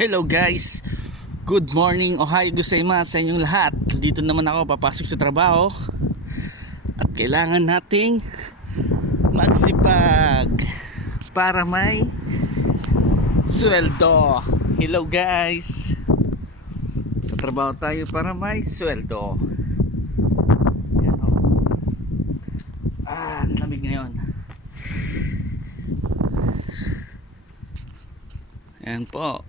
Hello guys, good morning, ohayo gozaimasu sa inyong lahat. Dito naman ako papasok sa trabaho at kailangan nating magsipag para may sweldo. Hello guys, sa trabaho tayo para may sweldo. Yan, oh. Ang lamig ngayon. Ayan po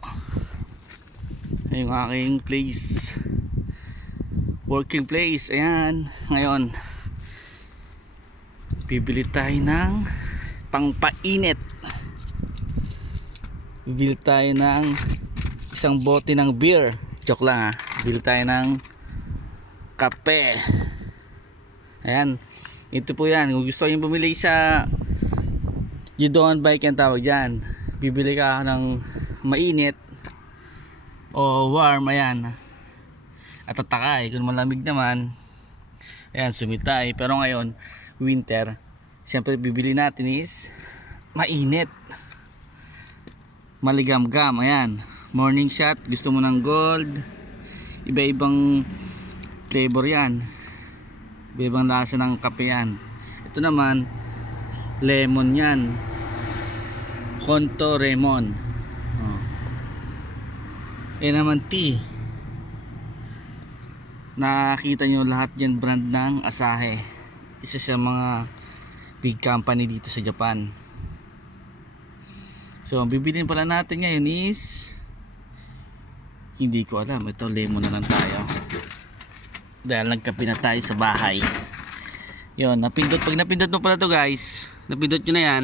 yung aking place, working place. Ayan, ngayon bibili tayo ng pangpainit. Bibili tayo ng isang bote ng beer. Joke lang ha. Bibili tayo ng kape. Ayan, ito po yan. Kung gusto nyo bumili sa Jidon Bike ang tawag dyan, bibili ka ng mainit o warm, ayan, at tatakay. Kung malamig naman, ayan, sumitay. Pero ngayon winter, siyempre bibili natin is mainit, maligamgam. Ayan, morning shot. Gusto mo ng gold, iba-ibang flavor yan, iba-ibang lasa ng kape yan. Ito naman lemon yan, Honto Lemon. Yan naman tea. Nakita nyo lahat yan, brand ng Asahi. Isa sa mga big company dito sa Japan. So ang bibilin pala natin ngayon is, hindi ko alam, ito lemon na lang tayo dahil nagkape na tayo sa bahay. Yun, napindot. Pag napindot mo pala to guys, napindot nyo na yan,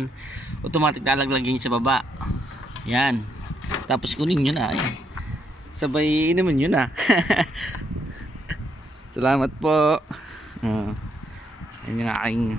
automatic lalaglag sa baba. Yan, tapos kunin nyo na. Ayan, sabay inumin yun na. Salamat po. Yan yung aking